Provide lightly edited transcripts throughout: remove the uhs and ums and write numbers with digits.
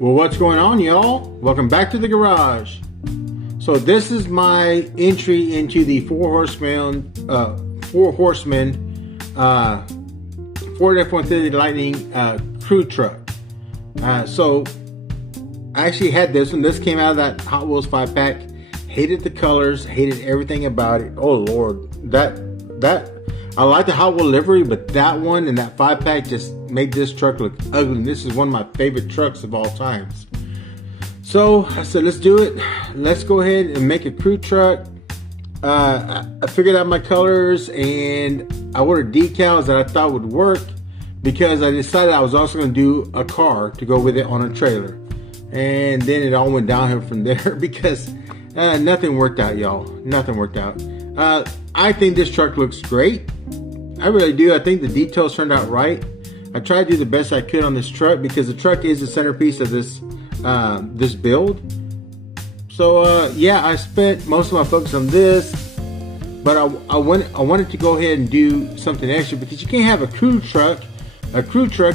Well, what's going on, y'all? Welcome back to the garage. So this is my entry into the four horsemen Ford F-150 Lightning crew truck. So I actually had this one. This came out of that Hot Wheels 5-pack. Hated the colors, hated everything about it. Oh Lord, that I like the Hot Wheel livery, but that one and that 5-pack just made this truck look ugly. This is one of my favorite trucks of all times. So I said, let's do it. Let's go ahead and make a crew truck. I figured out my colors and I ordered decals that I thought would work because I decided I was also going to do a car to go with it on a trailer. And then it all went downhill from there because nothing worked out, y'all. Nothing worked out. I think this truck looks great. I really do. I think the details turned out right. I tried to do the best I could on this truck because the truck is the centerpiece of this this build. So yeah, I spent most of my focus on this, but I wanted to go ahead and do something extra because you can't have a crew truck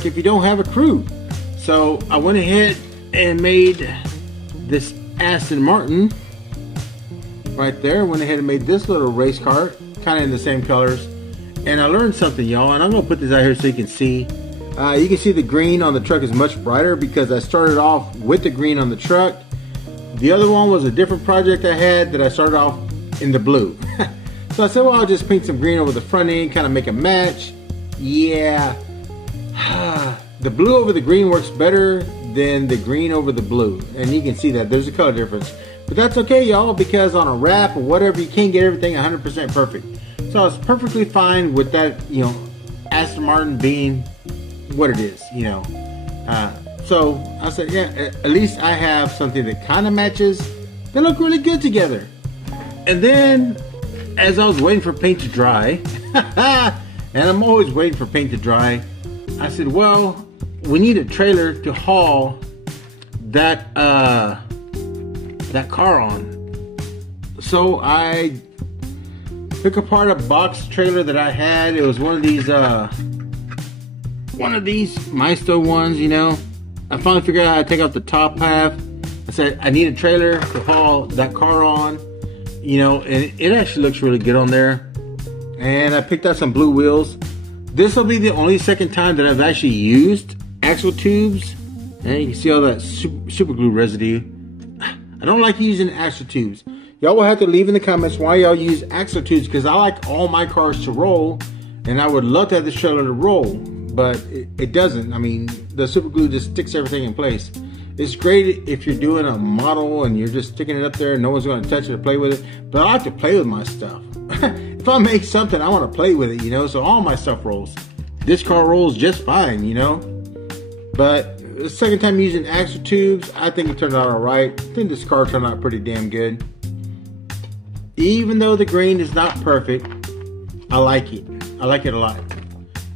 if you don't have a crew. So I went ahead and made this Aston Martin right there. Went ahead and made this little race car, kind of in the same colors. And I learned something, y'all, and I'm gonna put this out here so you can see. You can see the green on the truck is much brighter because I started off with the green on the truck. The other one was a different project I had that I started off in the blue. So I said, well, I'll just paint some green over the front end, kind of make a match. Yeah, the blue over the green works better than the green over the blue, and you can see that there's a color difference. But that's okay, y'all, because on a wrap or whatever, you can't get everything 100% perfect. So I was perfectly fine with that, you know, Aston Martin being what it is, you know. So I said, yeah, at least I have something that kind of matches. They look really good together. And then, as I was waiting for paint to dry, and I'm always waiting for paint to dry, I said, well, we need a trailer to haul that that car on. So I took apart a box trailer that I had. It was one of these Maestro ones, you know. I finally figured out how to take out the top half. I said I need a trailer to haul that car on, you know, and it actually looks really good on there. And I picked out some blue wheels. This will be the only second time that I've actually used axle tubes, and you can see all that super glue residue. I don't like using axle tubes. Y'all will have to leave in the comments why y'all use axle tubes, because I like all my cars to roll, and I would love to have this trailer to roll, but it doesn't. I mean, the super glue just sticks everything in place. It's great if you're doing a model and you're just sticking it up there and no one's going to touch it or play with it, but I like to play with my stuff. If I make something, I want to play with it, you know, so all my stuff rolls. This car rolls just fine, you know, but the second time using axle tubes, I think it turned out all right. I think this car turned out pretty damn good. Even though the grain is not perfect, I like it. I like it a lot.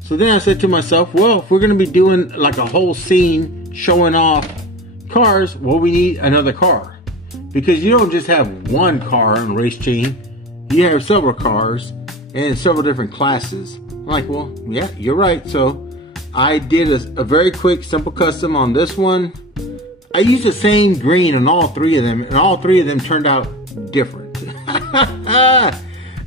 So then I said to myself, well, if we're going to be doing like a whole scene showing off cars, well, we need another car. Because you don't just have one car on race team. You have several cars and several different classes. I'm like, well, yeah, you're right. So I did a very quick, simple custom on this one. I used the same green on all three of them, and all three of them turned out different.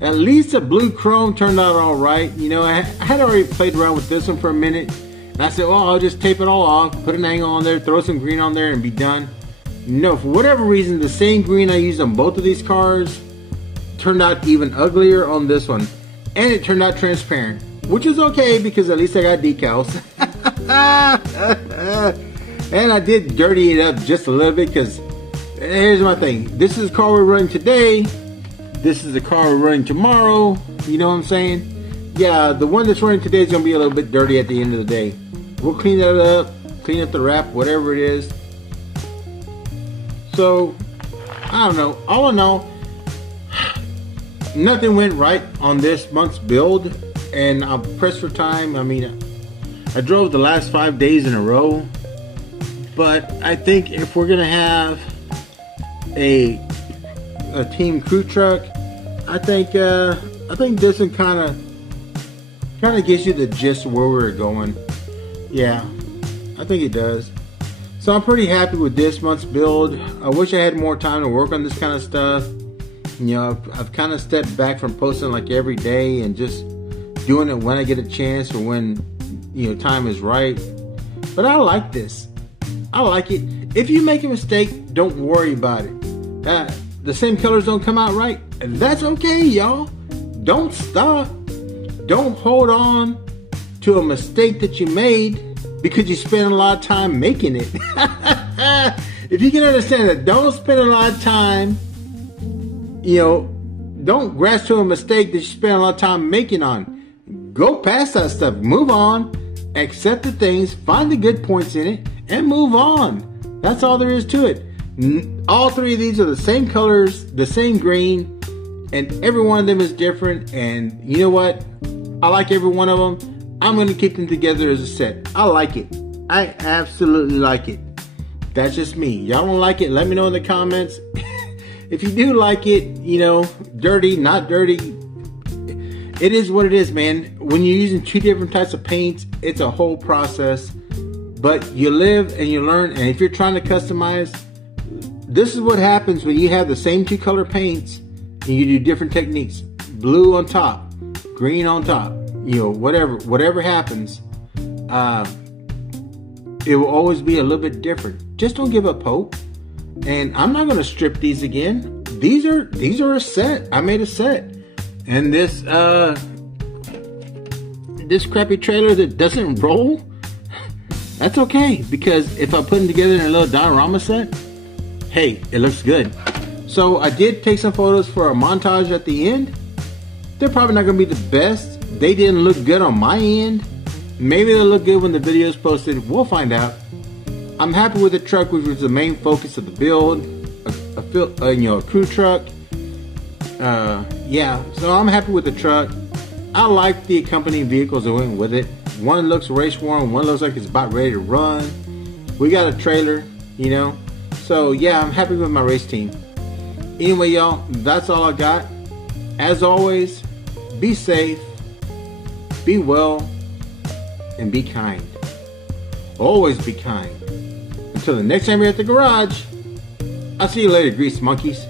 At least the blue chrome turned out all right. You know, I had already played around with this one for a minute, and I said, well, I'll just tape it all off, put an angle on there, throw some green on there, and be done. No, for whatever reason, the same green I used on both of these cars turned out even uglier on this one, and it turned out transparent, which is okay because at least I got decals. And I did dirty it up just a little bit because here's my thing. This is the car we're running today. This is the car we're running tomorrow. You know what I'm saying? Yeah, the one that's running today is going to be a little bit dirty at the end of the day. We'll clean that up, clean up the wrap, whatever it is. So, I don't know. All in all, nothing went right on this month's build, and I'm pressed for time. I mean, I drove the last 5 days in a row, but I think if we're gonna have a team crew truck, I think this one kind of gives you the gist of where we're going. Yeah, I think it does. So I'm pretty happy with this month's build. I wish I had more time to work on this kind of stuff. You know, I've kind of stepped back from posting like every day and just doing it when I get a chance or when, you know, time is right. But I like this. I like it. If you make a mistake, don't worry about it. The same colors don't come out right. That's okay, y'all. Don't stop. Don't hold on to a mistake that you made because you spent a lot of time making it. If you can understand that, don't spend a lot of time, you know, don't grasp to a mistake that you spent a lot of time making on. Go past that stuff. Move on. Accept the things. Find the good points in it and move on. That's all there is to it. All three of these are the same colors, the same green, and every one of them is different. And you know what? I like every one of them. I'm going to keep them together as a set. I like it. I absolutely like it. That's just me. Y'all don't like it? Let me know in the comments. If you do like it, you know, dirty, not dirty, it is what it is, man. When you're using two different types of paints, it's a whole process. But you live and you learn. And if you're trying to customize, this is what happens when you have the same two color paints and you do different techniques. Blue on top, green on top. You know, whatever happens, it will always be a little bit different. Just don't give up hope. And I'm not going to strip these again. These are a set. I made a set, and this crappy trailer that doesn't roll, that's okay, because if I put them together in a little diorama set, hey, it looks good. So I did take some photos for a montage at the end. They're probably not going to be the best. They didn't look good on my end. Maybe they'll look good when the video is posted. We'll find out. I'm happy with the truck, which was the main focus of the build. A crew truck. Yeah, so I'm happy with the truck. I like the accompanying vehicles that went with it. One looks race worn. One looks like it's about ready to run. We got a trailer, you know. So yeah, I'm happy with my race team. Anyway, y'all, that's all I got. As always, be safe, be well, and be kind. Always be kind. Until the next time you're at the garage, I'll see you later, grease monkeys.